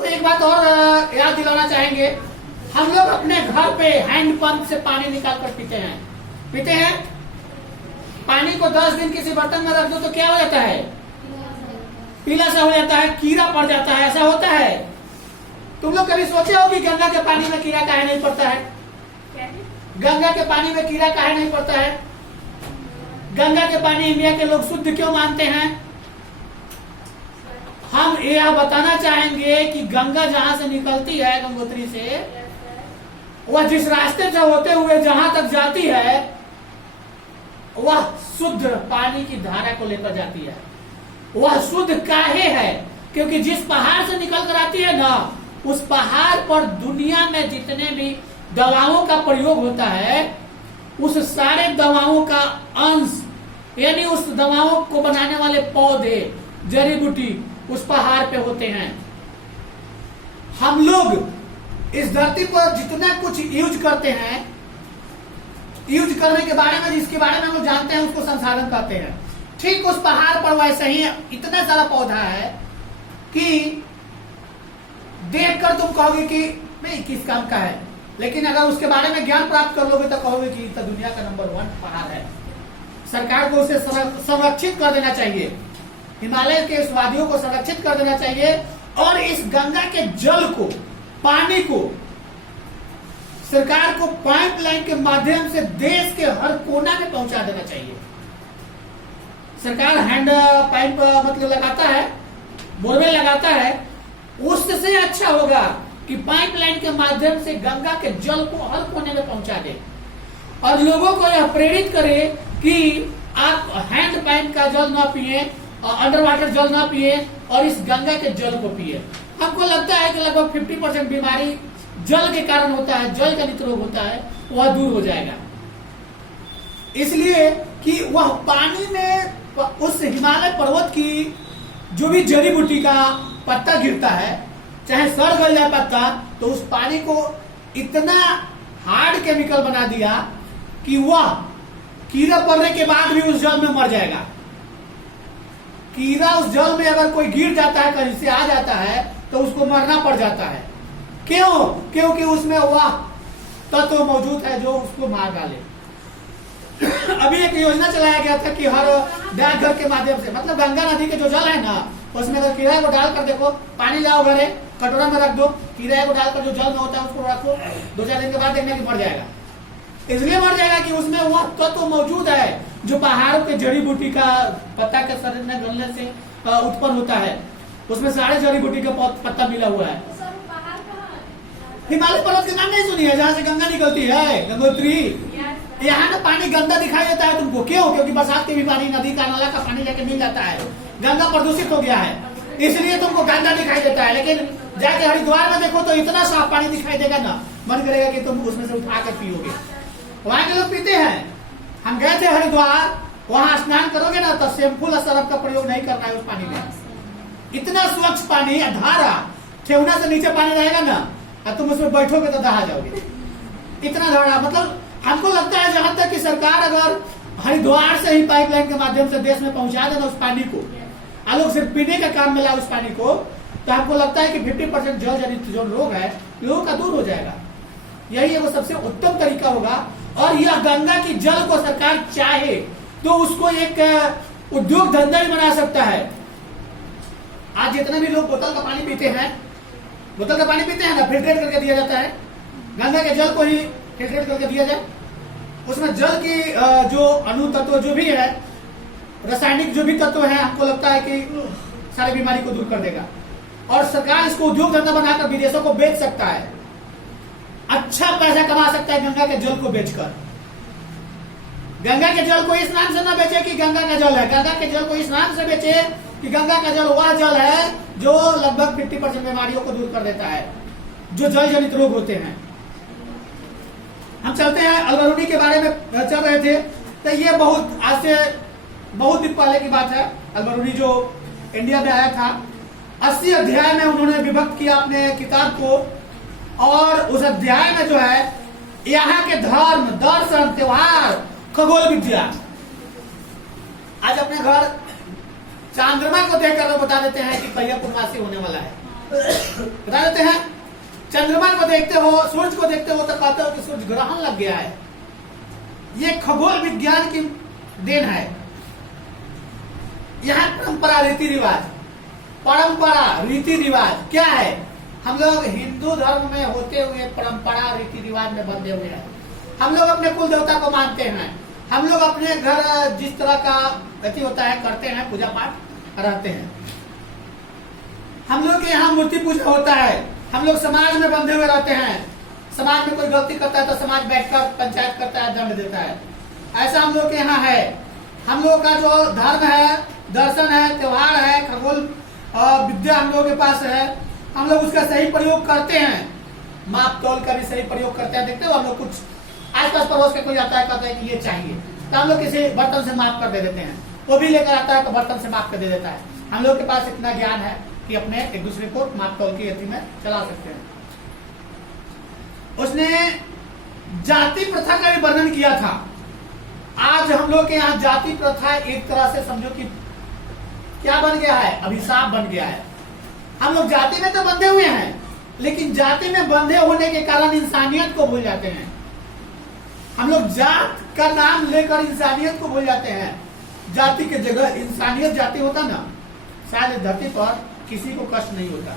आपको एक बात और याद दिलाना चाहेंगे, हम लोग अपने घर पे हैंड पंप से पानी निकाल कर पीते हैं। पानी को 10 दिन किसी बर्तन में रख दो तो क्या हो जाता है? पीला सा हो जाता है, कीड़ा पड़ जाता है, ऐसा होता है। तुम लोग कभी सोचे हो कि गंगा के पानी में कीड़ा काहे नहीं पड़ता है? गंगा के पानी में कीड़ा काहे नहीं पड़ता है? गंगा के पानी इंडिया के लोग शुद्ध क्यों मानते हैं? हम यह बताना चाहेंगे कि गंगा जहां से निकलती है, गंगोत्री से, वह जिस रास्ते से होते हुए जहां तक जाती है वह शुद्ध पानी की धारा को लेकर जाती है। वह शुद्ध काहे है? क्योंकि जिस पहाड़ से निकल कर आती है ना, उस पहाड़ पर दुनिया में जितने भी दवाओं का प्रयोग होता है, उस सारे दवाओं का अंश, यानी उस दवाओं को बनाने वाले पौधे, जड़ी बूटी उस पहाड़ पे होते हैं। हम लोग इस धरती पर जितना कुछ यूज करते हैं, यूज करने के बारे में, जिसके बारे में हम लोग जानते हैं, उसको संसाधन कहते हैं। ठीक उस पहाड़ पर वैसे ही इतना सारा पौधा है कि देखकर तुम कहोगे कि नहीं किस काम का है, लेकिन अगर उसके बारे में ज्ञान प्राप्त कर लोगे तो कहोगे कि तो दुनिया का नंबर 1 पहाड़ है। सरकार को उसे संरक्षित कर देना चाहिए, हिमालय के इस वादियों को संरक्षित कर देना चाहिए, और इस गंगा के जल को, पानी को सरकार को पाइपलाइन के माध्यम से देश के हर कोना में पहुंचा देना चाहिए। सरकार हैंड पाइप मतलब लगाता है, बोरवेल लगाता है, उससे अच्छा होगा कि पाइपलाइन के माध्यम से गंगा के जल को हर कोने में पहुंचा दे और लोगों को यह प्रेरित करे कि आप हैंड पाइप का जल ना पिए, अंडर वाटर जल ना पिए और इस गंगा के जल को पिए। हमको लगता है कि लगभग 50% बीमारी जल के कारण होता है, जल जनित रोग होता है, वह दूर हो जाएगा। इसलिए कि वह पानी में उस हिमालय पर्वत की जो भी जड़ी बूटी का पत्ता गिरता है, चाहे सड़ गल जाए पत्ता, तो उस पानी को इतना हार्ड केमिकल बना दिया कि वह कीड़ा पड़ने के बाद भी उस जल में मर जाएगा। कीड़ा उस जल में अगर कोई गिर जाता है, कहीं से आ जाता है, तो उसको मरना पड़ जाता है। क्यों? क्योंकि उसमें वह तत्व मौजूद है जो उसको मार डाले। अभी एक योजना चलाया गया था कि हर डाकघर के माध्यम से, मतलब गंगा नदी के जो जल है ना, उसमें अगर कीड़ा को डालकर देखो, पानी लाओ घरे, कटोरा में रख दो, कीड़ा को डालकर जो जल में होता है उसको रखो, 2-4 दिन के बाद देखना कि मर जाएगा। इसलिए मर जाएगा कि उसमें वह तत्व मौजूद है जो पहाड़ों के जड़ी बूटी का पत्ता के शरीर में गलने से उत्पन्न होता है। उसमें सारे जड़ी बूटी का पत्ता मिला हुआ है। हिमालय पर्वत के नाम नहीं सुनी है जहाँ से गंगा निकलती है, गंगोत्री। यहाँ ना पानी गंदा दिखाई देता है तुमको, क्यों? क्योंकि बरसात के भी पानी, नदी का, नाला का पानी जाके मिल जाता है। गंगा प्रदूषित हो गया है, इसलिए तुमको गंदा दिखाई देता है। लेकिन जाके हरिद्वार में देखो तो इतना साफ पानी दिखाई देगा ना, मन करेगा कि तुम उसमें से उठा कर पियोगे। वहां के लोग पीते हैं। हम गए थे हरिद्वार, वहां स्नान करोगे ना तो शैम्पू और सरफ का प्रयोग नहीं करना है उस पानी में। इतना स्वच्छ पानी, धारा, ठेवना से नीचे पानी रहेगा ना, और तुम उसमें बैठोगे तो दहा जाओगे। इतना धारा, मतलब हमको लगता है जहां तक कि सरकार अगर हरिद्वार से ही पाइपलाइन के माध्यम से देश में पहुंचा देना उस पानी को, लोग सिर्फ पीने का काम में ला उस पानी को, तो हमको लगता है कि 50% जल जनित जो रोग है लोगों का दूर हो जाएगा। यही वो सबसे उत्तम तरीका होगा। और यह गंगा की जल को सरकार चाहे तो उसको एक उद्योग धंधा भी बना सकता है। आज जितने भी लोग बोतल का पानी पीते हैं, बोतल का पानी पीते हैं ना, फिल्ट्रेट करके दिया जाता है। गंगा के जल को ही फिल्ट्रेट करके दिया जाए, उसमें जल की जो अणु तत्व जो भी है, रासायनिक जो भी तत्व है, हमको लगता है कि सारी बीमारी को दूर कर देगा। और सरकार इसको उद्योग धंधा बनाकर विदेशों को बेच सकता है, अच्छा पैसा कमा सकता है गंगा के जल को बेचकर। गंगा के जल को इस नाम से ना बेचे कि गंगा का जल है, गंगा के जल को इस नाम से बेचे कि गंगा का जल वह जल है जो लगभग 50% बीमारियों को दूर कर देता है, जो जल जनित रोग होते हैं। हम चलते हैं, अलबरूनी के बारे में चल रहे थे, तो ये बहुत आज से बहुत दिन पहले की बात है। अलबरूनी जो इंडिया में आया था, 80 अध्याय में उन्होंने विभक्त किया अपने किताब को, और उस अध्याय में जो है यहाँ के धर्म, दर्शन, त्योहार, खगोल विद्या। आज अपने घर चंद्रमा को देखकर लोग बता देते हैं कि कहिया पूर्णमासी होने वाला है। बता देते हैं। चंद्रमा को देखते हो, सूरज को देखते हो तो कहते हो कि सूरज ग्रहण लग गया है। ये खगोल विज्ञान की देन है। यहाँ परंपरा रीति रिवाज, परंपरा रीति रिवाज क्या है? हम लोग हिंदू धर्म में होते हुए परंपरा रीति रिवाज में बंधे हुए हैं। हम लोग अपने कुल देवता को मानते हैं। हम लोग अपने घर जिस तरह का गति होता है करते हैं, पूजा पाठ रहते हैं। हम लोग के यहाँ मूर्ति पूजा होता है। हम लोग समाज में बंधे हुए रहते हैं। समाज में कोई गलती करता है तो समाज बैठकर पंचायत करता है, दंड देता है। ऐसा हम लोग के यहाँ है। हम लोग का जो धर्म है, दर्शन है, त्योहार है, खगोल विद्या हम लोग के पास है। हम लोग उसका सही प्रयोग करते हैं। माप तोल का भी सही प्रयोग करते हैं। देखते हो हम लोग कुछ आसपास पड़ोस के कोई आता है, कहता है कि ये चाहिए, तो हम लोग किसी बर्तन से माप कर दे देते हैं। वो भी लेकर आता है तो बर्तन से माप कर दे देता है। हम लोग के पास इतना ज्ञान है कि अपने एक दूसरे को माप तोल की गति में चला सकते हैं। उसने जाति प्रथा का भी वर्णन किया था। आज हम लोग के यहाँ जाति प्रथा एक तरह से समझो कि क्या बन गया है, अभिशाप बन गया है। हम लोग जाति में तो बंधे हुए हैं, लेकिन जाति में बंधे होने के कारण इंसानियत को भूल जाते हैं। हम लोग जात का नाम लेकर इंसानियत को भूल जाते हैं। जाति के जगह इंसानियत जाति होता ना, शायद धरती पर किसी को कष्ट नहीं होता।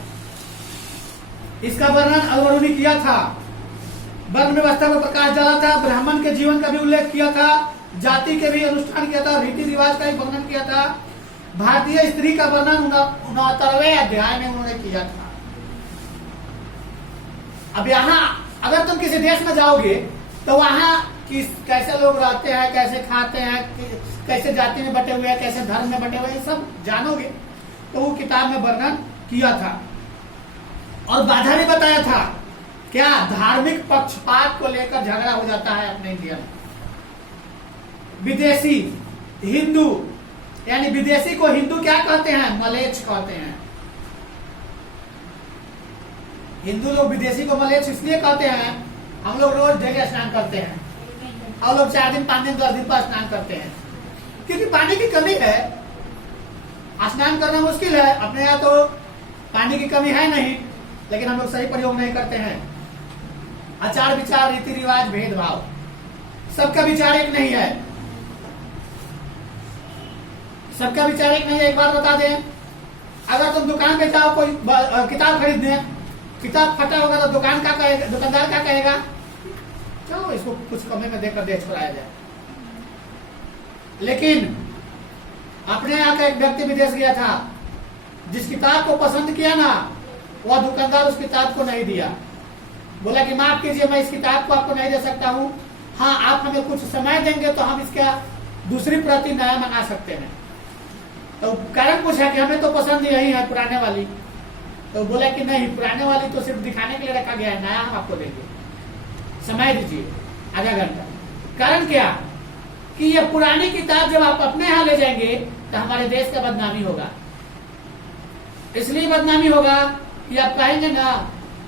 इसका वर्णन अलवरुणी किया था। वर्ण व्यवस्था को प्रकाश डाला था। ब्राह्मण के जीवन का भी उल्लेख किया था। जाति के भी अनुष्ठान किया था। रीति रिवाज का भी वर्णन किया था। भारतीय स्त्री का वर्णन 69वें अध्याय में उन्होंने किया था। अब यहाँ अगर तुम किसी देश में जाओगे तो वहाँ कैसे लोग रहते हैं, कैसे खाते हैं, कैसे जाति में बटे हुए हैं, कैसे धर्म में बटे हुए हैं, सब जानोगे। तो वो किताब में वर्णन किया था और बाधा भी बताया था। क्या धार्मिक पक्षपात को लेकर झगड़ा हो जाता है अपने इंडिया में। विदेशी हिंदू, यानी विदेशी को हिंदू क्या कहते हैं? मलेच्छ कहते हैं। हिंदू लोग विदेशी को मलेच्छ इसलिए कहते हैं, हम लोग रोज जगह स्नान करते हैं। हम लोग 4 दिन 5 दिन 10 दिन पर स्नान करते हैं, क्योंकि पानी की कमी है। स्नान करना मुश्किल है। अपने यहाँ तो पानी की कमी है नहीं, लेकिन हम लोग सही प्रयोग नहीं करते हैं। आचार विचार, रीति रिवाज, भेदभाव, सबका विचार एक नहीं है। सबका विचार एक नहीं है। एक बात बता दें, अगर तुम दुकान पे जाओ कोई किताब खरीदने, किताब फटा होगा तो दुकान का कहेगा, दुकानदार क्या कहेगा? चलो इसको कुछ कमे में देकर दे छुड़ाया जाए। लेकिन अपने यहाँ का एक व्यक्ति विदेश गया था, जिस किताब को पसंद किया ना, वह दुकानदार उस किताब को नहीं दिया। बोला कि माफ कीजिए, मैं इस किताब को आपको नहीं दे सकता हूँ। हाँ, आप हमें कुछ समय देंगे तो हम इसका दूसरी प्रति नया मंगा सकते हैं। तो कारण पूछा कि हमें तो पसंद यही है, पुराने वाली। तो बोला कि नहीं, पुराने वाली तो सिर्फ दिखाने के लिए रखा गया है, नया हम आपको देंगे, समय दीजिए आधा घंटा। कारण क्या कि ये पुरानी किताब जब आप अपने यहाँ ले जाएंगे तो हमारे देश का बदनामी होगा। इसलिए बदनामी होगा कि आप कहेंगे ना,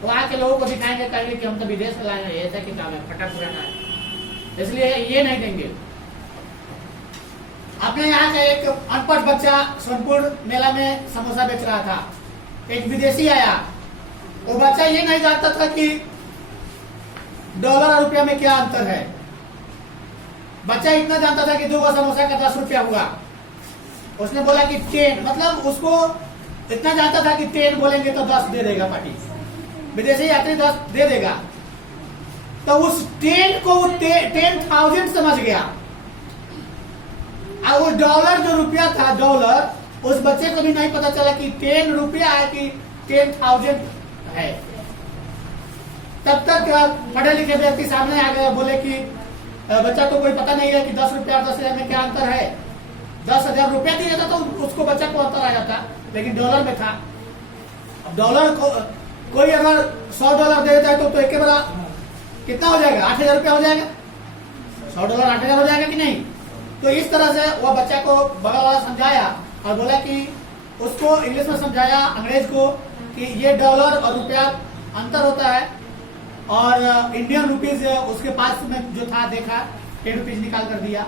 वहां के लोगों को दिखाएंगे, कहेंगे कि हम तो विदेश से लाए हैं, ऐसा किताब है, फटा पुराना है, इसलिए ये नहीं देंगे। अपने यहाँ का एक अनपढ़ बच्चा सोनपुर मेला में समोसा बेच रहा था। एक विदेशी आया, वो बच्चा ये नहीं जानता था कि डॉलर और रुपया में क्या अंतर है। बच्चा इतना जानता था कि 2 समोसा का 10 रुपया हुआ। उसने बोला कि 10, मतलब उसको इतना जानता था कि 10 बोलेंगे तो 10 दे देगा पार्टी, विदेशी यात्री 10 दे देगा। तो उस 10 को 10,000 समझ गया। और वो डॉलर जो रुपया था, डॉलर, उस बच्चे को भी नहीं पता चला कि 10 रुपया है कि 10,000 है। तब तक पढ़े लिखे व्यक्ति सामने आ गए, बोले कि बच्चा को कोई पता नहीं है कि 10 रुपया और 10,000 में क्या अंतर है। 10,000 रुपया दिया जाता तो उसको बच्चा को अंतर आ जाता, लेकिन डॉलर में था। अब डॉलर को कोई अगर $100 दे देता है तो एक बड़ा कितना हो जाएगा? 8,000 रुपया हो जाएगा। $100 8,000 हो जाएगा कि नहीं? तो इस तरह से वह बच्चा को बगल वाला समझाया और बोला कि उसको इंग्लिश में समझाया अंग्रेज को कि ये डॉलर और रुपया अंतर होता है। और इंडियन रुपीज उसके पास में जो था देखा, 10 रुपीज निकाल कर दिया।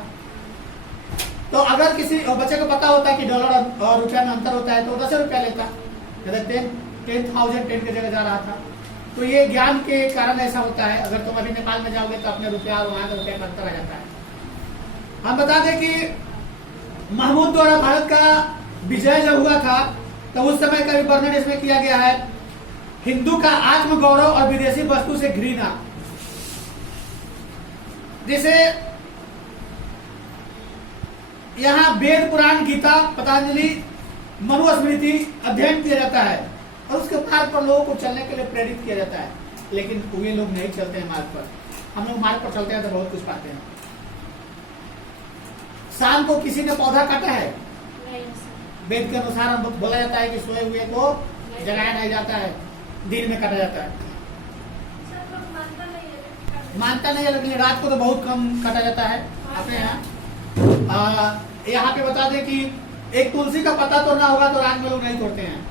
तो अगर किसी बच्चे को पता होता है कि डॉलर और रुपया में अंतर होता है तो 10 रुपया लेता। कहते 10,000 10 की जगह जा रहा था। तो ये ज्ञान के कारण ऐसा होता है। अगर तुम अभी नेपाल में जाओगे तो अपने रुपया और वहां का रुपया का अंतर आ जाता है। हम बता दें कि महमूद द्वारा भारत का विजय जब हुआ था तो उस समय का भी वर्णन इसमें किया गया है। हिंदू का आत्म गौरव और विदेशी वस्तु से घृणा। जैसे यहाँ वेद पुराण गीता पतंजलि मनुस्मृति अध्ययन किया जाता है और उसके मार्ग पर लोगों को चलने के लिए प्रेरित किया जाता है। लेकिन वे लोग नहीं चलते हैं मार्ग पर। हम लोग मार्ग पर चलते हैं तो बहुत कुछ पाते हैं। शाम को किसी ने पौधा काटा है? वेद के अनुसार हम बोला जाता है कि सोए हुए को जगाया नहीं जाता है, दिन में काटा जाता है। मानता नहीं है, लेकिन रात को तो बहुत कम काटा जाता है अपने यहाँ। यहाँ पे बता दें कि एक तुलसी का पत्ता तोड़ना होगा तो रात में लोग नहीं तोड़ते हैं,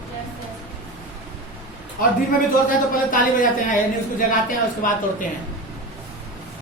और दिन में भी तोड़ते हैं तो पहले ताली बजाते हैं, यानी उसको जगाते हैं उसके बाद तोड़ते हैं।